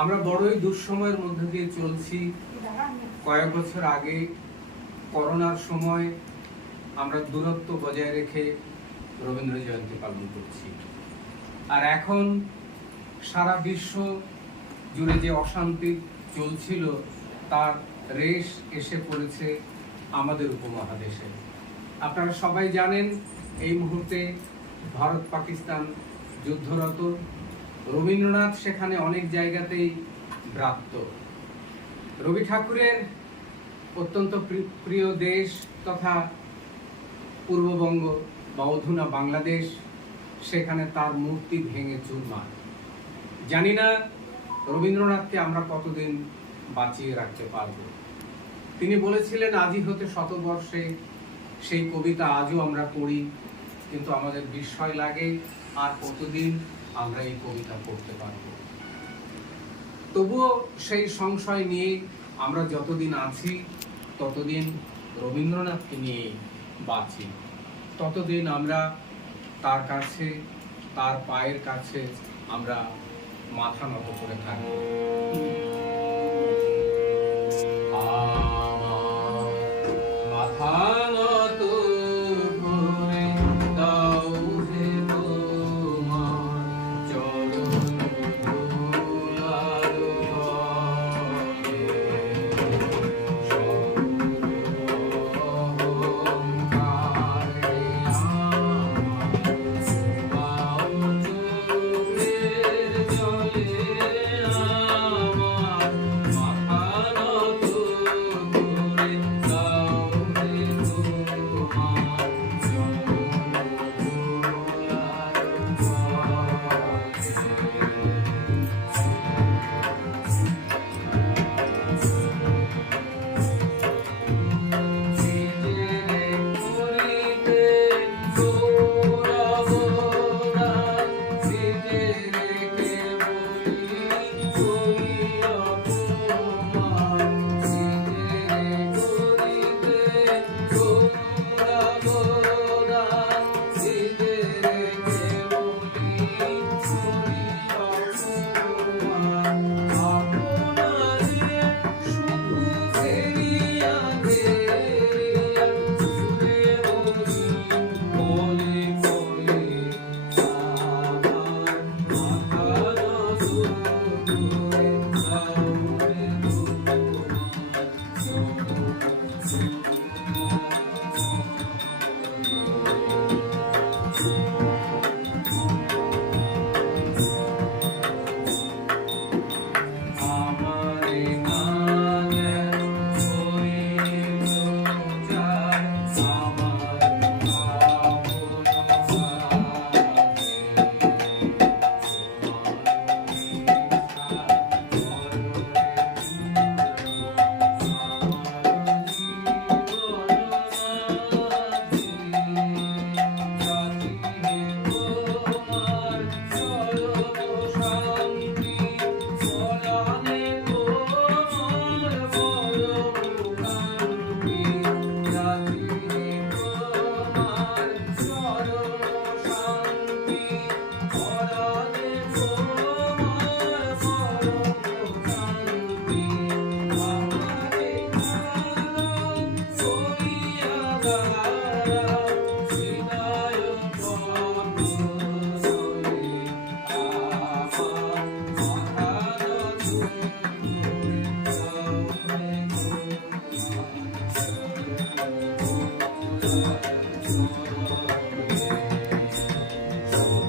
আমরা বড়ই দুঃসময়ের মধ্যে দিয়ে চলছি। কয়েক বছর আগে করোনার সময় আমরা দূরত্ব বজায় রেখে রবীন্দ্র জয়ন্তী পালন করছি। আর এখন সারা বিশ্ব জুড়ে যে অশান্তি চলছিল, তার রেশ এসে পড়েছে আমাদের উপমহাদেশে। আপনারা সবাই জানেন, এই মুহূর্তে ভারত পাকিস্তান যুদ্ধরত। রবীন্দ্রনাথ সেখানে অনেক জায়গাতেই ব্রাত্য রবি ঠাকুরের অত্যন্ত প্রিয় দেশ তথা পূর্ববঙ্গ বা অধুনা বাংলাদেশ, সেখানে তার মূর্তি ভেঙে চুরমার। জানি না রবীন্দ্রনাথকে আমরা কতদিন বাঁচিয়ে রাখতে পারব। তিনি বলেছিলেন, আজই হতে শতবর্ষে সেই কবিতা আজও আমরা পড়ি, কিন্তু আমাদের বিস্ময় লাগে আর কতদিন আমরা এই কবিতা পড়তে পারব। তবুও সেই সংশয় নিয়ে আমরা যতদিন আছি, ততদিন রবীন্দ্রনাথকে নিয়ে বাঁচি। ততদিন আমরা তার কাছে, তার পায়ের কাছে আমরা মাথা নত করে থাকব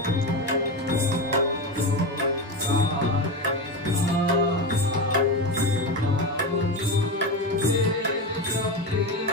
Thank you.